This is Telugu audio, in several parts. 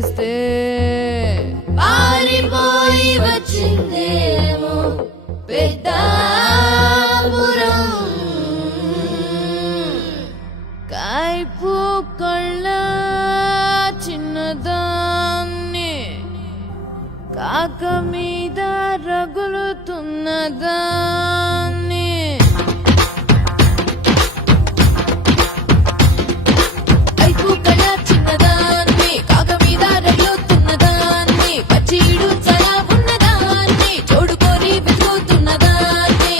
చేస్తే పారిపోయి వచ్చిందేమో పెద్దాపురం కాయిపు కళ్ళ చిన్నదాన్ని కాక మీద రగులుతున్నదాన్ని కాయిపు కళ్ళ చిన్నదాన్ని కాక మీద రగులుతున్నదాన్ని పచ్చీడు చలా ఉన్నదాన్ని చూడుకొని వెతుకుతున్నదాన్ని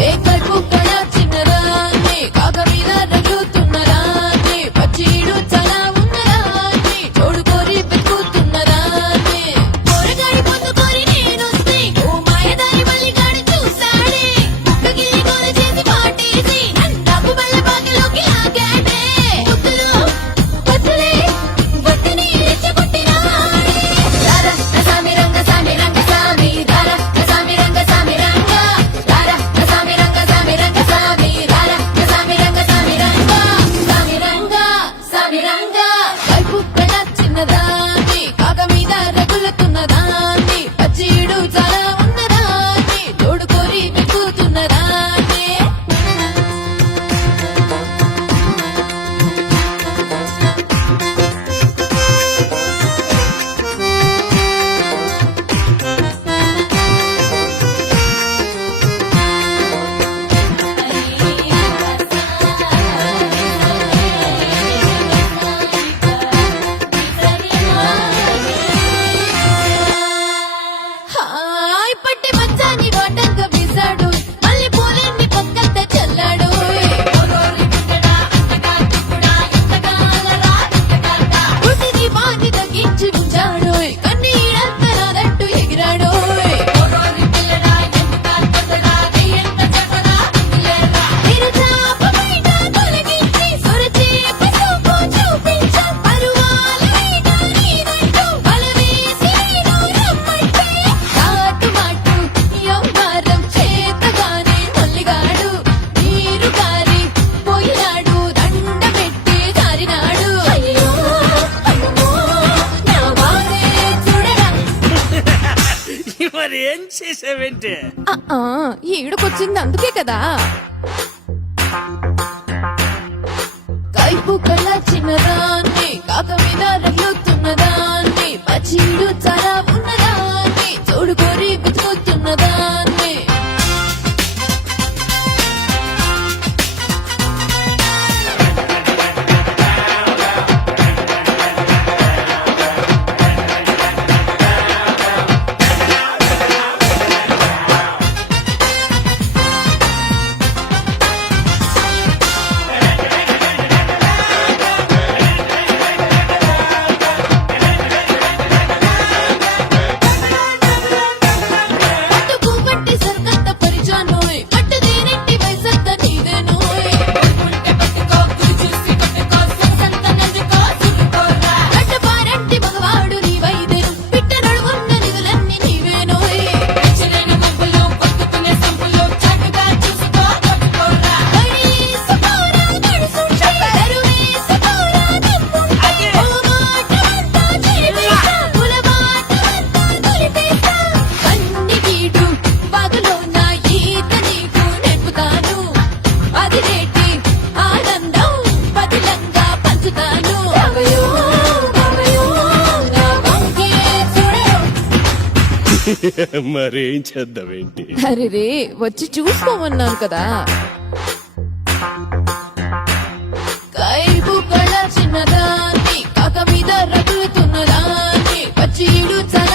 ఏ కాయిపు కళ్ళ చిన్నదాన్ని కాక మీద రగులుతున్నదాన్ని పచ్చీడు చలా ఉన్నదాన్ని చూడుకొని వెతుకుతున్నదాన్ని కూరగాయ పొందుకొని నేనొస్తే ఓ మాయదారి మల్లిగాడు చూశాడే బుక్కగిల్లి గోల చేసి పాటేసి నాకు బల్ల బాగలోకి లాగాడే బుద్ధులు బతులే బుద్ధిని రెచ్చగొట్టినాడే రారా రసామి రంగ సామి రంగ సామి రారా రసామి రంగ సామి రంగ రారా రసామి రంగ సామి రంగ సామి రారా రసామి రంగ సామి రంగ సామి రంగ సామి రంగ కైపు కళ్ళ చిన్నదాన్ని కాక మీద రగులుతున్నదాన్ని పచ్చీడు చాలా ఉన్నదాన్ని తోడుకోరి వెతుకుతున్నదాన్ని హాయ్ పట్టి మంచాన్ని వాటంగా వేశాడు మళ్ళీ పూలన్నీ పక్కంత చల్లాడు పుట్టిని బాధి తగ్గించి ఉంచాడు కన్నీరంత నాదంటూ ఎగిరాడు నిరుచాపమైన తొలగించి సొరచేప చూపు చూపించా పరువాలైన నీదంటూ బలవేసి నేను రమ్మంటే కాటుమాటు యవ్వారం చేతగానే మల్లిగాడు నీరు కారి పోయినాడు దండ పెట్టి జారినాడు అయ్యో అయ్యో నా వారే చూడరా మరి ఏం చేసావేంటి? ఈడుకొచ్చింది అందుకే కదా కైపు కళ్ళ చిన్నదాన్ని కాక మీద రగులుతున్నదాన్ని పచ్చీడు చాలా ఉన్నదాన్ని చూడుకోరి వెతుకుతున్నదాన్ని పట్టుకు పట్టి సర్కంత పరిచానోయ్ పట్టుదేనట్టి వయసంత నీదేనోయ్ కట్టపారంటి మగవాడు నీ వైదెను పిట్ట నడుమున్న నిధులన్నీ నీవేనోయ్ వయసుకోరా నడుసుంటే తరువేసుకోరా దమ్ముంటే ఓ మాటమంతా చేవేస్తా కులబాటమంతా తొలిపేస్తా అన్ని గీడు పగలోన ఈత నీకు నేర్పుతాను అది రేటి ఆనందం పదిలంగా పంచుతాను అవయో అవయో నా వంకే చూడరు మరేం చేద్దామేంటి? అరే రే వచ్చి చూసుకోమన్నాను కదా కైపు కళ్ళ చిన్నదాన్ని కాక మీద రగులుతున్నదాన్ని పచ్చీడు చాలా